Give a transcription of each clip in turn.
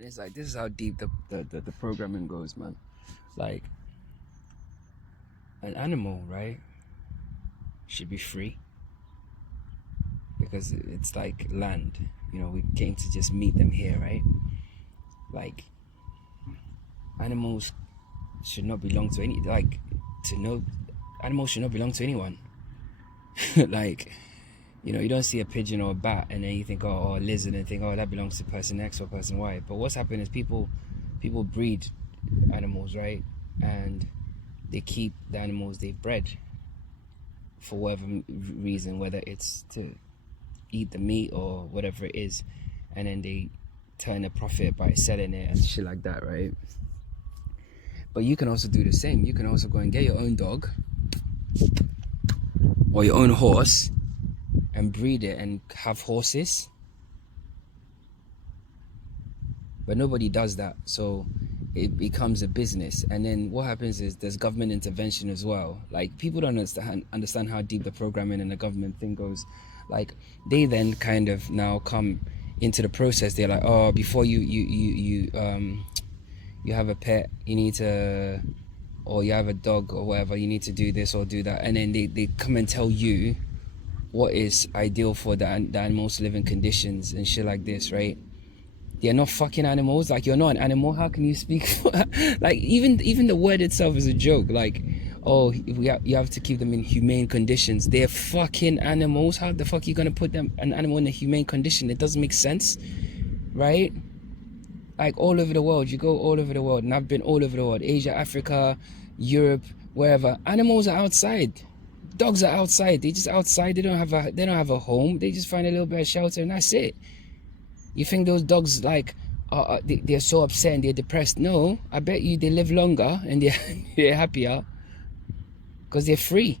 And it's like, this is how deep the programming goes, man. Like, an animal, right, should be free because it's like land. We came to just meet them here, right? Like, animals should not belong to any, like, to know, animals should not belong to anyone. Like, you don't see a pigeon or a bat and then you think, oh, a lizard, and think, oh, that belongs to person X or person Y. But what's happened is people breed animals, right? And they keep the animals they've bred for whatever reason, whether it's to eat the meat or whatever it is, and then they turn a profit by selling it and shit like that, right? But you can also do the same. You can also go and get your own dog or your own horse and breed it and have horses. But nobody does that, so it becomes a business. And then what happens is there's government intervention as well. Like, people don't understand how deep the programming and the government thing goes. Like, they then kind of now come into the process. They're like, oh, before you have a pet, you need to, or you have a dog or whatever, you need to do this or do that. And then they come and tell you what is ideal for the animals' living conditions and shit like this, right? They're not fucking animals. Like, you're not an animal. How can you speak? Like, even the word itself is a joke. Like, oh, you have to keep them in humane conditions. They're fucking animals. How the fuck are you gonna put an animal in a humane condition? It doesn't make sense, right? Like, all over the world, you go all over the world, and I've been all over the world, Asia, Africa, Europe, wherever. Animals are outside. Dogs are outside. They just outside. They don't have a home. They just find a little bit of shelter, and that's it. You think those dogs, like, they're so upset and they're depressed? No, I bet you they live longer and they're happier because they're free.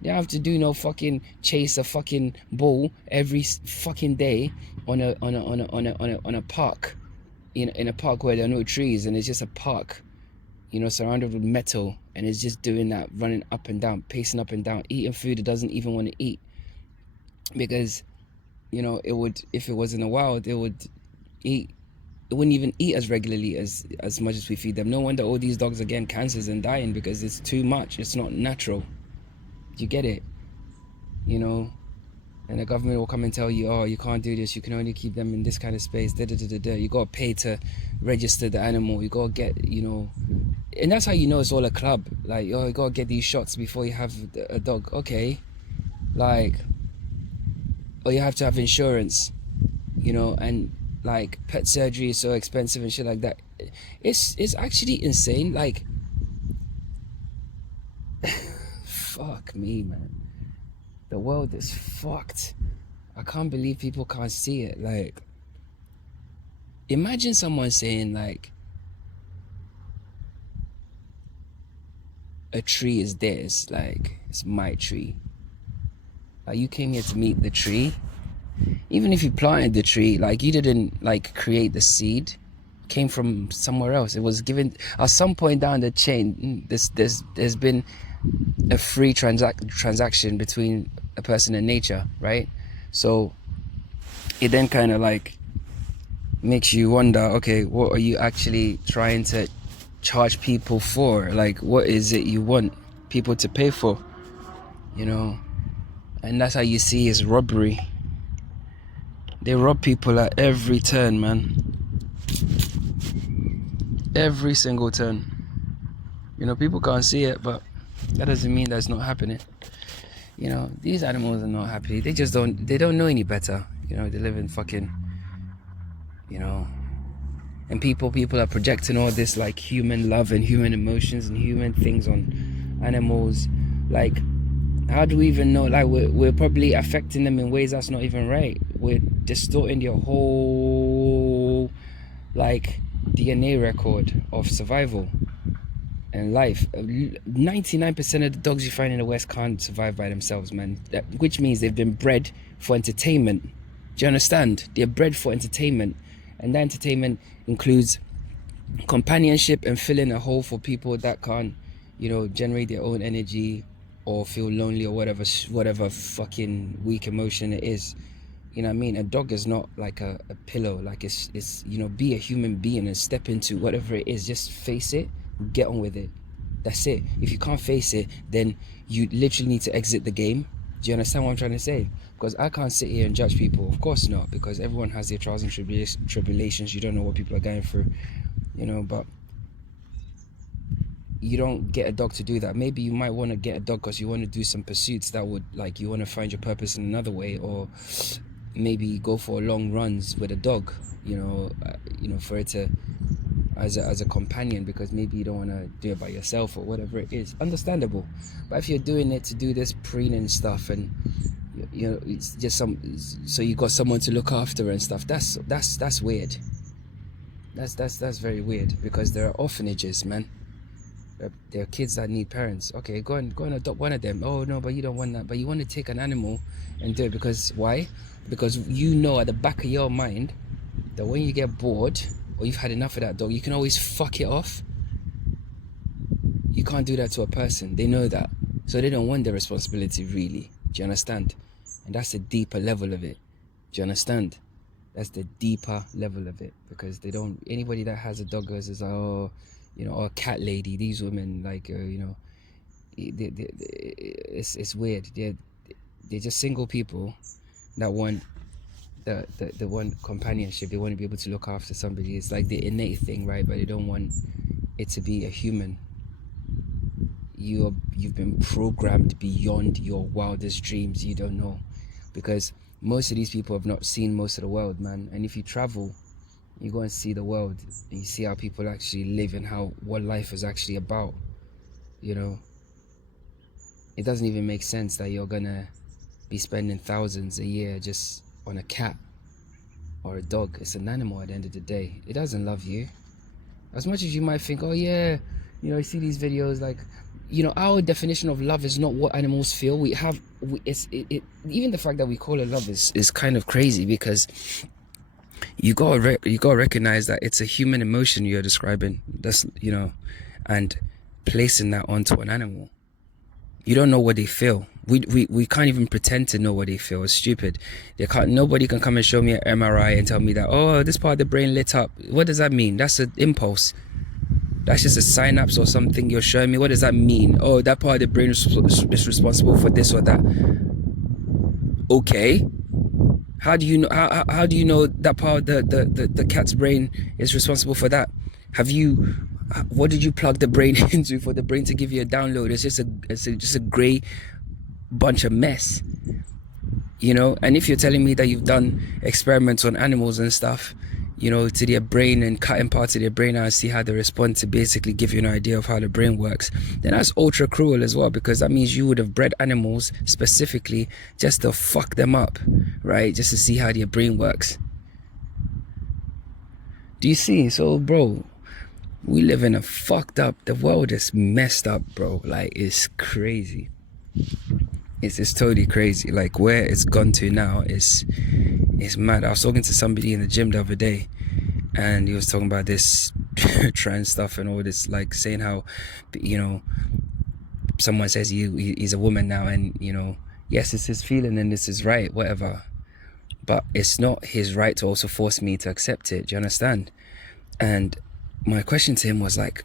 They don't have to do no fucking chase a fucking bull every fucking day on a park, in a park where there are no trees and it's just a park, surrounded with metal, and it's just doing that, running up and down, pacing up and down, eating food it doesn't even want to eat, because it would, if it was in the wild, it wouldn't even eat as regularly as much as we feed them. No wonder all these dogs are getting cancers and dying, because it's too much. It's not natural. You get it? And the government will come and tell you, oh, you can't do this, you can only keep them in this kind of space, You got to pay to register the animal, you got to get, and that's how it's all a club. Like, oh, you got to get these shots before you have a dog. Okay, like, or you have to have insurance, and like, pet surgery is so expensive and shit like that. It's actually insane. Like, fuck me, man. The world is fucked. I can't believe people can't see it. Like, imagine someone saying, like, a tree is theirs, like, it's my tree. Like, you came here to meet the tree. Even if you planted the tree, like, you didn't, like, create the seed. It came from somewhere else. It was given at some point down the chain. There's been a free transaction between a person and nature, right? So it then kind of, like, makes you wonder, okay, what are you actually trying to charge people for? Like, what is it you want people to pay for? And that's how you see is robbery. They rob people at every turn, man. Every single turn. People can't see it, but that doesn't mean that's not happening. These animals are not happy. They don't know any better. They live in fucking, and people are projecting all this, like, human love and human emotions and human things on animals. Like, how do we even know? Like, we're probably affecting them in ways that's not even right. We're distorting their whole, like, DNA record of survival and life. 99% of the dogs you find in the West can't survive by themselves, man. Which means they've been bred for entertainment. Do you understand? They're bred for entertainment, and that entertainment includes companionship and filling a hole for people that can't, generate their own energy or feel lonely or whatever fucking weak emotion it is. You know what I mean? A dog is not like a pillow. Like it's you know, be a human being and step into whatever it is. Just face it, get on with it. That's it. If you can't face it, then you literally need to exit the game. Do you understand what I'm trying to say? Because I can't sit here and judge people. Of course not, because everyone has their trials and tribulations. You don't know what people are going through, you know, but you don't get a dog to do that. Maybe you might want to get a dog because you want to do some pursuits that would, like, you want to find your purpose in another way, or maybe go for long runs with a dog, you know, for it to as a companion, because maybe you don't want to do it by yourself or whatever it is. Understandable. But if you're doing it to do this preening stuff, and you know, it's just so you got someone to look after and stuff, that's weird. That's very weird, because there are orphanages, man. There are kids that need parents. Okay, go and adopt one of them. Oh no, but you don't want that. But you want to take an animal and do it because why? Because you know at the back of your mind that when you get bored or you've had enough of that dog, you can always fuck it off. You can't do that to a person. They know that. So they don't want the responsibility, really. Do you understand? And that's the deeper level of it. Do you understand? That's the deeper level of it, because they don't, anybody that has a dog goes is, oh, you know, or a cat lady. These women, like, you know, it's weird. They're just single people that want the one companionship. They want to be able to look after somebody. It's like the innate thing, right? But they don't want it to be a human. You've been programmed beyond your wildest dreams. You don't know, because most of these people have not seen most of the world, man. And if you travel, you go and see the world, and you see how people actually live and what life is actually about. You know, it doesn't even make sense that you're gonna be spending thousands a year just on a cat or a dog. It's an animal at the end of the day. It doesn't love you. As much as you might think, oh yeah, you know, you see these videos, like, you know, our definition of love is not what animals feel. Even the fact that we call it love is kind of crazy, because you gotta recognize that it's a human emotion you're describing. That's, you know, and placing that onto an animal. You don't know what they feel. We can't even pretend to know what they feel. It's stupid. Nobody can come and show me an MRI and tell me that, oh, this part of the brain lit up. What does that mean? That's an impulse. That's just a synapse or something you're showing me. What does that mean? Oh, that part of the brain is responsible for this or that. Okay. How do you know? How do you know that part of the cat's brain is responsible for that? What did you plug the brain into for the brain to give you a download? It's just a grey bunch of mess, you know. And if you're telling me that you've done experiments on animals and stuff, you know, to their brain and cutting parts of their brain out and see how they respond, to basically give you an idea of how the brain works, then that's ultra cruel as well, because that means you would have bred animals specifically just to fuck them up, right? Just to see how their brain works. Do you see? So, bro, we live in a fucked up, the world is messed up, bro. Like, it's crazy. It's totally crazy. Like, where it's gone to now is mad. I was talking to somebody in the gym the other day, and he was talking about this trans stuff and all this, like saying how, you know, someone says he's a woman now, and, you know, yes, it's his feeling and it's his right, whatever, but it's not his right to also force me to accept it. Do you understand? And my question to him was like,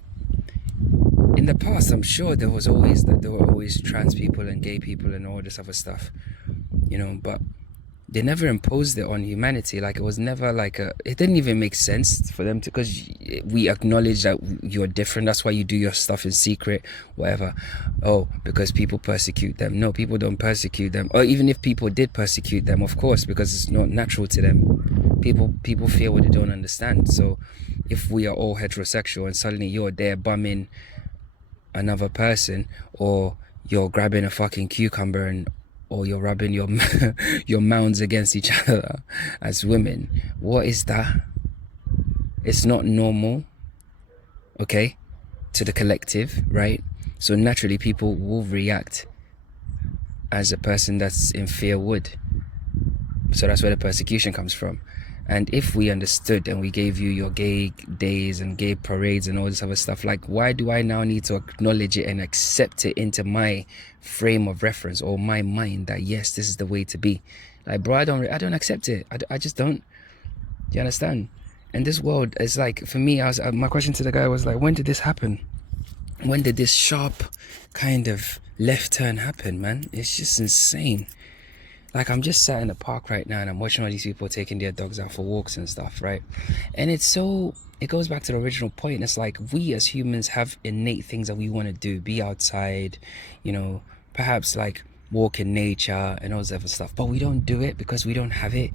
in the past, I'm sure there were always trans people and gay people and all this other stuff, you know, but they never imposed it on humanity. Like, it was never like it didn't even make sense for them to, because we acknowledge that you're different. That's why you do your stuff in secret, whatever. Oh, because people persecute them. No, people don't persecute them. Or even if people did persecute them, of course, because it's not natural to them. People fear what they don't understand. So if we are all heterosexual and suddenly you're there bumming another person, or you're grabbing a fucking cucumber, or you're rubbing your mounds against each other as women, what is that? It's not normal, okay, to the collective, right? So naturally people will react as a person that's in fear would. So that's where the persecution comes from. And if we understood and we gave you your gay days and gay parades and all this other stuff, like, why do I now need to acknowledge it and accept it into my frame of reference or my mind that, yes, this is the way to be? Like, bro, I don't accept it. I just don't. Do you understand? And this world is like, for me, my question to the guy was like, when did this happen? When did this sharp kind of left turn happen, man? It's just insane. Like, I'm just sat in the park right now and I'm watching all these people taking their dogs out for walks and stuff, right? And it goes back to the original point. It's like, we as humans have innate things that we want to do. Be outside, perhaps like walk in nature and all this other stuff. But we don't do it because we don't have it.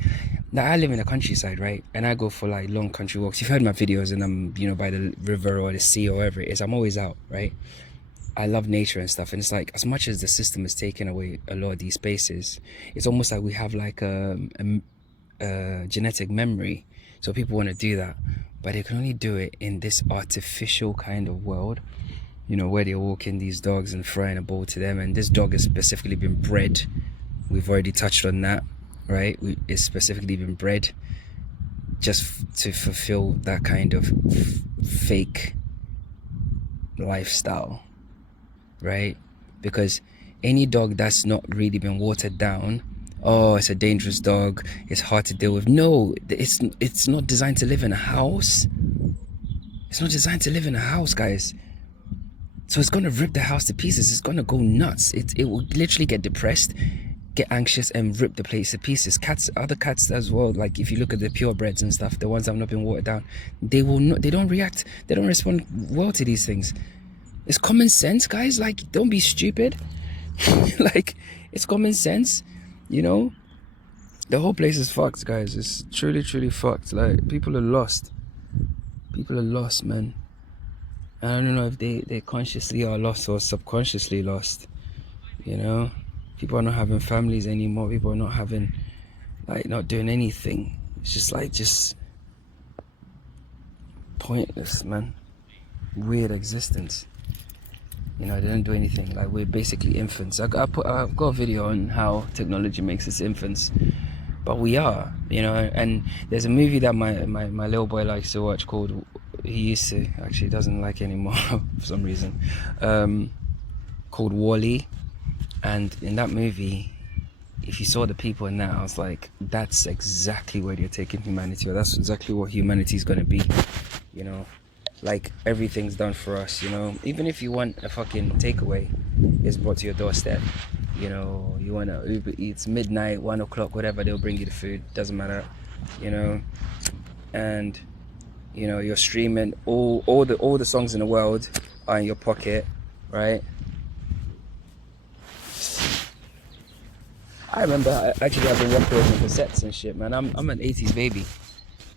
Now, I live in the countryside, right? And I go for like long country walks. You've heard my videos and I'm, by the river or the sea or wherever it is. I'm always out, right? I love nature and stuff, and it's like, as much as the system is taking away a lot of these spaces, it's almost like we have like a genetic memory. So people want to do that, but they can only do it in this artificial kind of world, where they're walking these dogs and throwing a ball to them. And this dog has specifically been bred. We've already touched on that, right? It's specifically been bred just to fulfill that kind of fake lifestyle. Right? Because any dog that's not really been watered down, oh, it's a dangerous dog, it's hard to deal with. No, it's not designed to live in a house. It's not designed to live in a house, guys. So it's gonna rip the house to pieces. It's gonna go nuts. It will literally get depressed, get anxious, and rip the place to pieces. Other cats as well, like if you look at the purebreds and stuff, the ones that have not been watered down, they don't react, they don't respond well to these things. It's common sense, guys. Like, don't be stupid. Like, it's common sense, The whole place is fucked, guys. It's truly, truly fucked. Like, people are lost. People are lost, man. And I don't know if they consciously are lost or subconsciously lost. People are not having families anymore. People are not having, not doing anything. It's just pointless, man. Weird existence. They don't do anything. Like, we're basically infants. I've got a video on how technology makes us infants, but we are, And there's a movie that my little boy likes to watch called, he used to, actually doesn't like anymore for some reason, called WALL-E. And in that movie, if you saw the people in that, I was like, that's exactly where they're taking humanity, or that's exactly what humanity is going to be, Like, everything's done for us, Even if you want a fucking takeaway, it's brought to your doorstep. You want to Uber Eats, midnight, 1 o'clock, whatever, they'll bring you the food. Doesn't matter, And, you're streaming. All the songs in the world are in your pocket, right? I remember actually having records and cassettes and shit, man. I'm an 80s baby.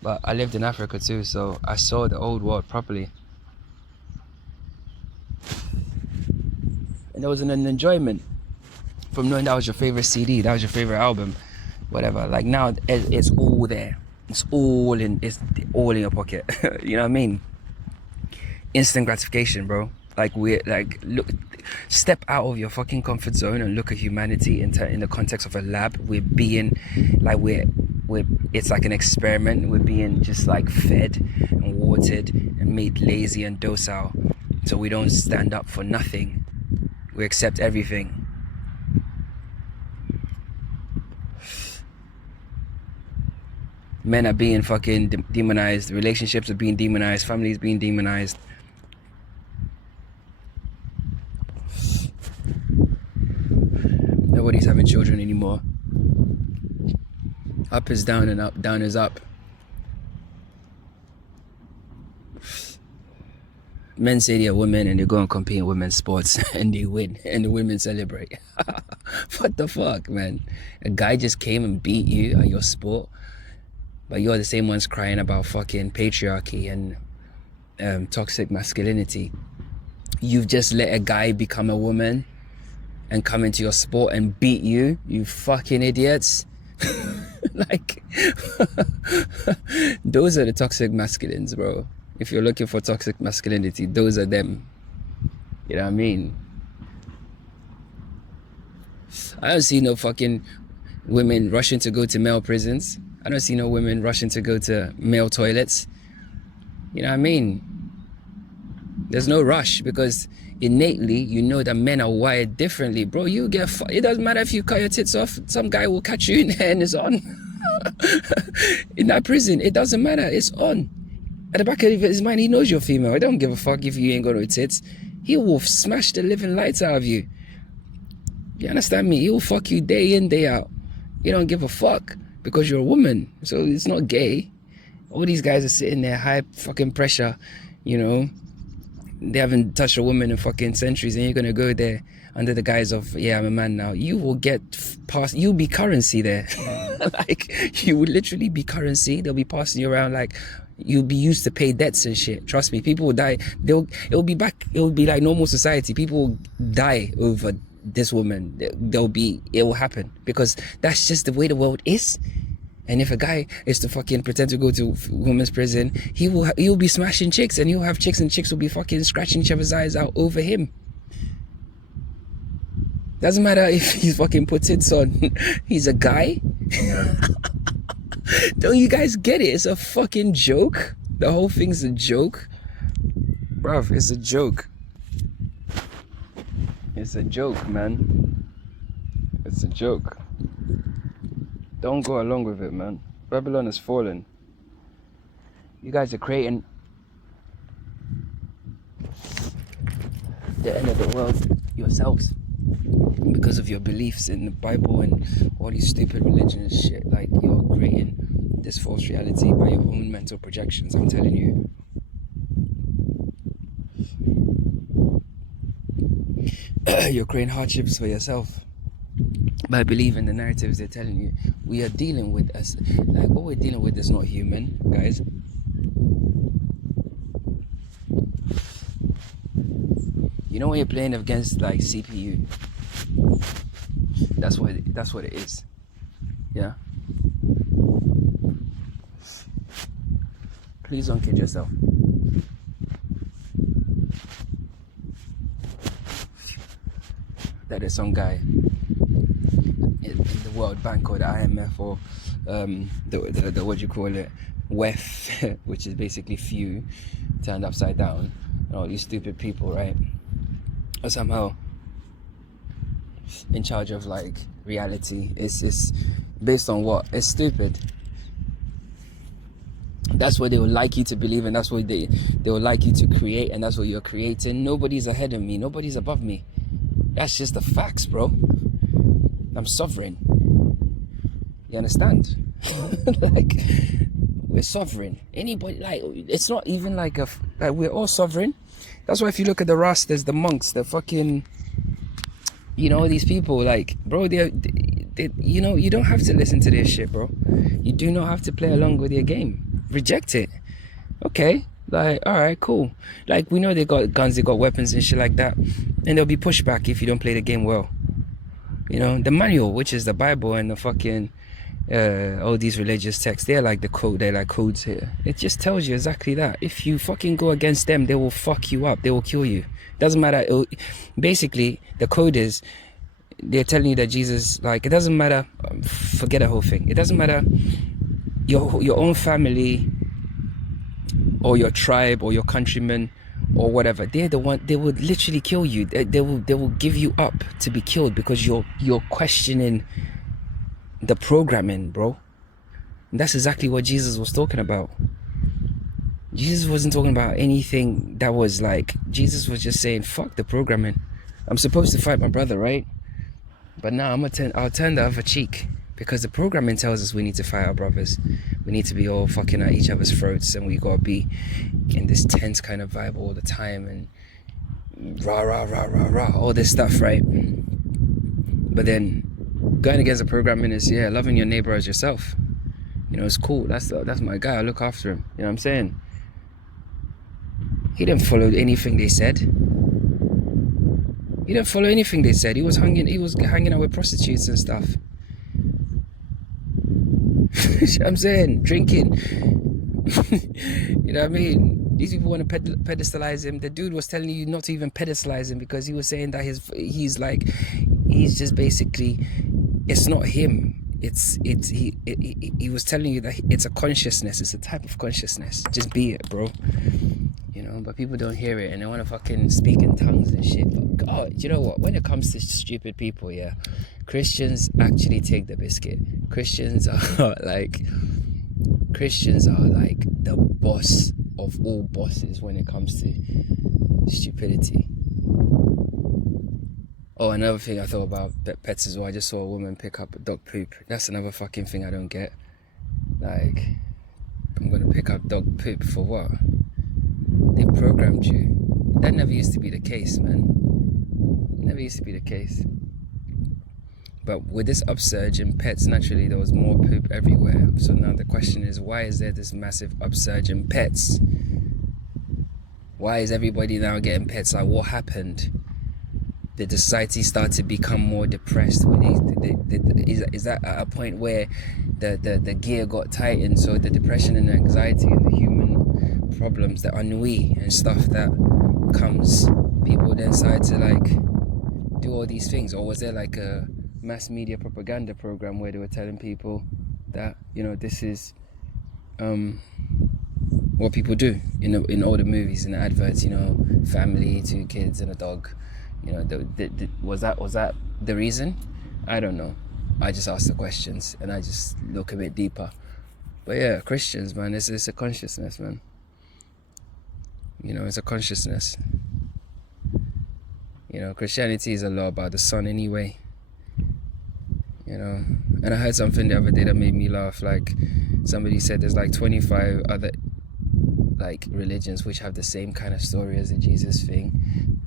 But I lived in Africa too, so I saw the old world properly. And there was an enjoyment from knowing that was your favorite CD, that was your favorite album, whatever. Like, now it's all there. It's all in your pocket. You know what I mean? Instant gratification, bro. Look, step out of your fucking comfort zone and look at humanity in the context of a lab. We're being it's like an experiment. We're being just like fed and watered and made lazy and docile, so we don't stand up for nothing. We accept everything. Men are being fucking demonized. Relationships are being demonized. Families being demonized. Nobody's having children anymore. Up is down and up, down is up. Men say they're women and they go and compete in women's sports and they win and the women celebrate. What the fuck, man? A guy just came and beat you at your sport, but you're the same ones crying about fucking patriarchy and toxic masculinity. You've just let a guy become a woman and come into your sport and beat you, you fucking idiots. Like, those are the toxic masculines, bro. If you're looking for toxic masculinity, those are them. You know what I mean? I don't see no fucking women rushing to go to male prisons. I don't see no women rushing to go to male toilets. You know what I mean? There's no rush because innately you know that men are wired differently, bro. You get it doesn't matter if you cut your tits off. Some guy will catch you in there and it's on. In that prison, it doesn't matter. It's on. At the back of his mind, he knows you're female. I don't give a fuck if you ain't got no tits. He will smash the living lights out of you. You understand me? He will fuck you day in, day out. You don't give a fuck because you're a woman. So it's not gay. All these guys are sitting there, high fucking pressure, you know. They haven't touched a woman in fucking centuries, and you're gonna go there under the guise of, yeah, I'm a man now. You will get past, you'll be currency there. Like, you will literally be currency. They'll be passing you around like you'll be used to pay debts and shit. Trust me, people will die. It'll be like normal society. People will die over this woman. It will happen because that's just the way the world is. And if a guy is to fucking pretend to go to women's prison, he'll be smashing chicks, and he'll have chicks, and chicks will be fucking scratching each other's eyes out over him. Doesn't matter if he's fucking put tits on. He's a guy. Don't you guys get it? It's a fucking joke. The whole thing's a joke. Bruv, it's a joke. It's a joke, man. It's a joke. Don't go along with it, man. Babylon has fallen. You guys are creating the end of the world yourselves because of your beliefs in the Bible and all these stupid religions and shit. Like, you're creating this false reality by your own mental projections, I'm telling you. You're creating hardships for yourself by believing the narratives they're telling you. We are dealing with us, like, what we're dealing with is not human, guys. You know when you're playing against like CPU, that's what it is. Yeah. Please don't kid yourself. That there's some guy in the World Bank or the IMF or the what do you call it, WEF, which is basically few turned upside down, and all these stupid people, right, are somehow in charge of like reality. It's based on what? It's stupid. That's what they would like you to believe, and that's what they would like you to create, and that's what you're creating. Nobody's ahead of me, nobody's above me. That's just the facts, bro. I'm sovereign. You understand? Like, we're sovereign. Anybody, like, it's not even like we're all sovereign. That's why if you look at the Rastas, the monks, the fucking, you know, these people, like, bro, they you know, you don't have to listen to this shit, bro. You do not have to play along with your game. Reject it. Okay, like, all right, cool. Like, we know they got guns, they got weapons and shit like that, and there'll be pushback if you don't play the game well. You know, the manual, which is the Bible and the fucking all these religious texts, they're like they're like codes here. It just tells you exactly that. If you fucking go against them, they will fuck you up, they will kill you. Doesn't matter. Basically, the code is, they're telling you that Jesus, like, it doesn't matter, forget the whole thing. It doesn't matter your own family or your tribe or your countrymen or whatever. They're the one, they would literally kill you. They will give you up to be killed because you're questioning the programming, bro. And that's exactly what Jesus was talking about. Jesus wasn't talking about anything that was like, Jesus was just saying, fuck the programming. I'm supposed to fight my brother, right? But now I'll turn the other cheek, because the programming tells us we need to fight our brothers. We need to be all fucking at each other's throats, and we gotta be in this tense kind of vibe all the time, and rah rah rah rah rah, all this stuff, right? But then going against the programming is, yeah, loving your neighbor as yourself. You know, it's cool. That's my guy. I look after him. You know what I'm saying? He didn't follow anything they said. He didn't follow anything they said. He was hanging out with prostitutes and stuff. You know what I'm saying? Drinking. You know what I mean? These people want to pedestalize him. The dude was telling you not to even pedestalize him, because he was saying that he's just basically, it's not him. He was telling you that it's a consciousness. It's a type of consciousness. Just be it, bro. You but people don't hear it and they want to fucking speak in tongues and shit. But God, you know what? When it comes to stupid people, yeah, Christians actually take the biscuit. Christians are like the boss of all bosses when it comes to stupidity. Oh, another thing I thought about pets as well. I just saw a woman pick up a dog poop. That's another fucking thing I don't get. Like, I'm gonna pick up dog poop for what? They programmed you. That never used to be the case, man. Never used to be the case. But with this upsurge in pets, naturally there was more poop everywhere. So now the question is, why is there this massive upsurge in pets? Why is everybody now getting pets? Like, what happened? Did the society start to become more depressed? Is that at a point where the gear got tightened, so the depression and the anxiety and the human problems, the ennui and stuff that comes, people then decide to like do all these things? Or was there like a mass media propaganda program where they were telling people that, this is what people do in all the movies and the adverts, family, 2 kids and a dog. Was that the reason? I don't know. I just ask the questions and I just look a bit deeper. But yeah, Christians, man, it's a consciousness, man. It's a consciousness. Christianity is a lot about the Son anyway. And I heard something the other day that made me laugh. Like, somebody said there's like 25 other like religions which have the same kind of story as the Jesus thing.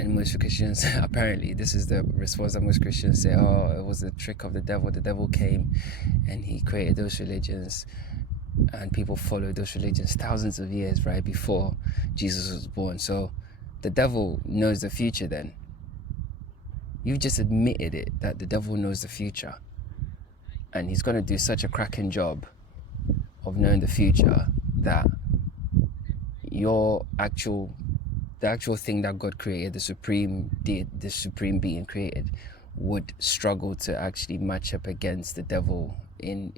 And most Christians, apparently this is the response that most Christians say, oh, it was the trick of the devil came and he created those religions and people followed those religions thousands of years right before Jesus was born. So the devil knows the future then. You've just admitted it, that the devil knows the future, and he's going to do such a cracking job of knowing the future that the actual thing that God created, the supreme being created, would struggle to actually match up against the devil in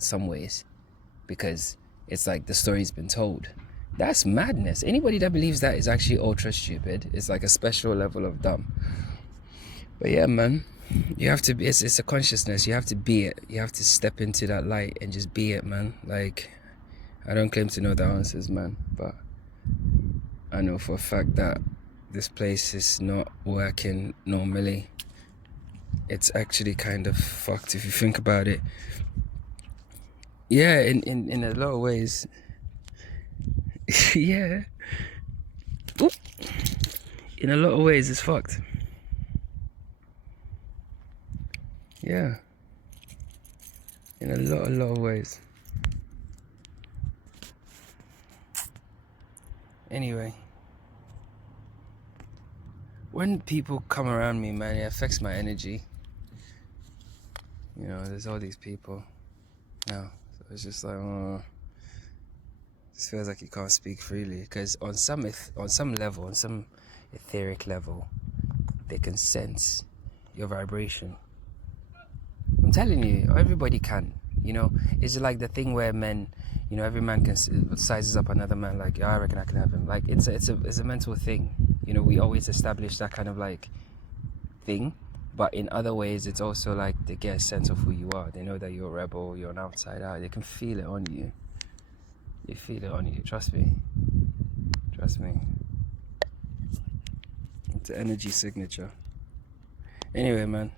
some ways, because it's like the story's been told. That's madness. Anybody that believes that is actually ultra stupid. It's like a special level of dumb. But yeah, man, you have to be, it's a consciousness. You have to be it. You have to step into that light and just be it, man. Like, I don't claim to know the answers, man, but I know for a fact that this place is not working normally. It's actually kind of fucked if you think about it. Yeah, in a lot of ways. Yeah. Oop. In a lot of ways, it's fucked. Yeah. In a lot of ways. Anyway. When people come around me, man, it affects my energy. There's all these people now. So it's just like, oh, this feels like you can't speak freely. Because on some level, on some etheric level, they can sense your vibration. I'm telling you, everybody can. It's like the thing where men, every man can sizes up another man. Like, I reckon I can have him. Like, it's a mental thing. We always establish that kind of like thing. But in other ways, it's also like they get a sense of who you are. They know that you're a rebel, you're an outsider. They can feel it on you. They feel it on you. Trust me. Trust me. It's an energy signature. Anyway, man.